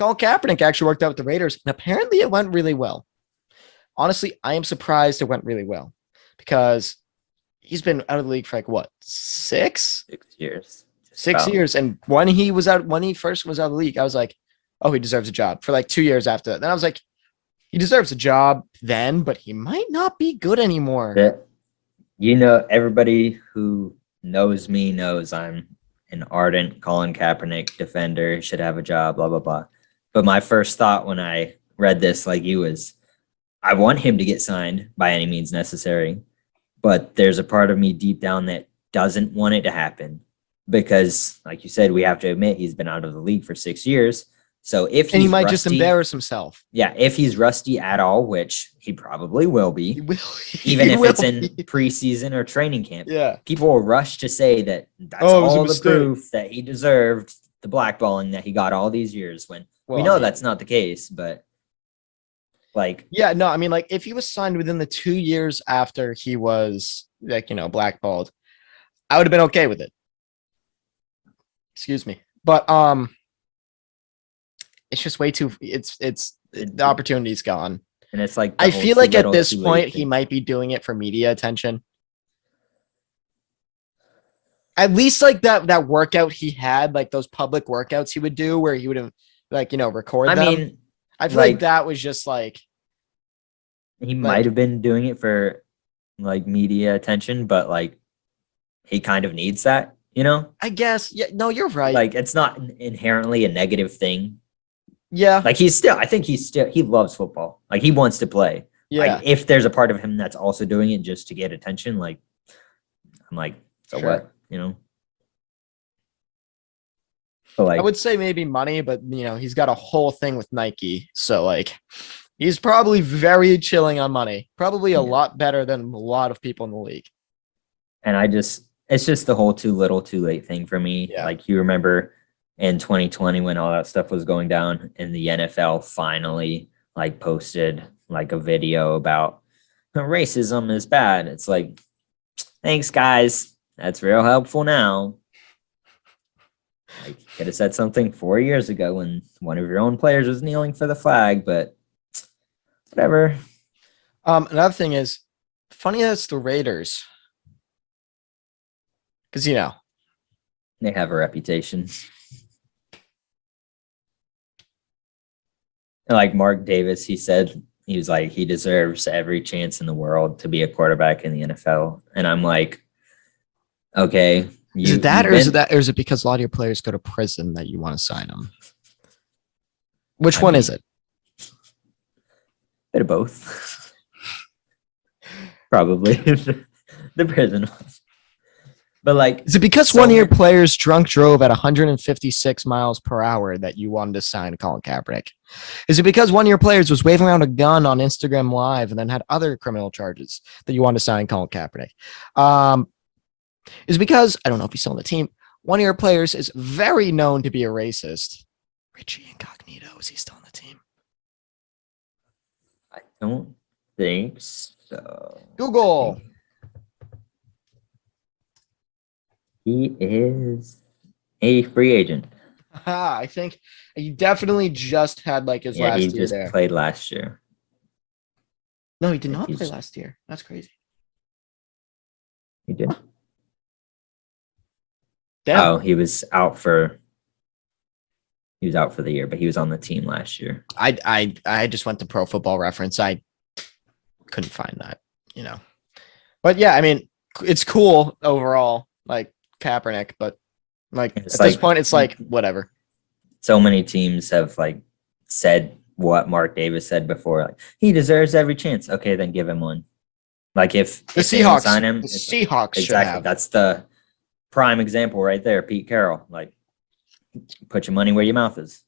Colin Kaepernick actually worked out with the Raiders, and apparently it went really well. Honestly, I am surprised it went really well because he's been out of the league for like what, 6 years. 6 years. And when he first was out of the league, I was like, oh, he deserves a job. For like 2 years after that, then I was like, he deserves a job then, but he might not be good anymore. Everybody who knows me knows I'm an ardent Colin Kaepernick defender, should have a job, blah, blah, blah. But my first thought when I read this, like you, was I want him to get signed by any means necessary. But there's a part of me deep down that doesn't want it to happen because, like you said, we have to admit he's been out of the league for 6 years. So if he might just embarrass himself. Yeah, if he's rusty at all, which he probably will be, even if it's in preseason or training camp. Yeah, people will rush to say that that's all the proof that he deserved the blackballing that he got all these years. When we know that's not the case, but yeah, no, I mean, like if he was signed within the 2 years after he was blackballed, I would have been okay with it. Excuse me, but it's just way too. It's the opportunity's gone, and it's like I feel like at this point he might be doing it for media attention. At least like that workout he had, like those public workouts he would do, where he would have record them. I mean, I feel like that was just like he might have been doing it for like media attention, but like he kind of needs that, I guess. Yeah, no, you're right. Like it's not inherently a negative thing. Yeah. Like I think he loves football. Like he wants to play. Yeah. Like, if there's a part of him that's also doing it just to get attention, like I'm like, so sure. What, But like I would say maybe money, but he's got a whole thing with Nike. So like he's probably very chilling on money. Probably a lot better than a lot of people in the league. And it's just the whole too little, too late thing for me. Yeah. Like you remember in 2020 when all that stuff was going down and the NFL finally like posted like a video about racism is bad. It's like, thanks guys. That's real helpful now. Like you could have said something 4 years ago when one of your own players was kneeling for the flag, but whatever. Another thing is funny that's the Raiders. Because they have a reputation. Like Mark Davis, he said he was like he deserves every chance in the world to be a quarterback in the NFL, and I'm like, okay, is it that, or is it because a lot of your players go to prison that you want to sign them? Which one is it? Bit of both, probably the prison ones. But like, is it because one of your players drunk drove at 156 miles per hour that you wanted to sign Colin Kaepernick? Is it because one of your players was waving around a gun on Instagram Live and then had other criminal charges that you wanted to sign Colin Kaepernick? Is it because, I don't know if he's still on the team, one of your players is very known to be a racist? Richie Incognito, is he still on the team? I don't think so. Google. He is a free agent. I think he definitely just had like his last year there. He just played last year. No, he did not play last year. That's crazy. He did. Damn. Oh, he was out for the year, but he was on the team last year. I just went to Pro Football Reference. I couldn't find that, But yeah, I mean, it's cool overall, like Kaepernick, but like at this point, it's like whatever. So many teams have like said what Mark Davis said before, like he deserves every chance. Okay, then give him one. Like if the Seahawks sign him, the Seahawks exactly. Should have. That's the prime example right there. Pete Carroll, like put your money where your mouth is.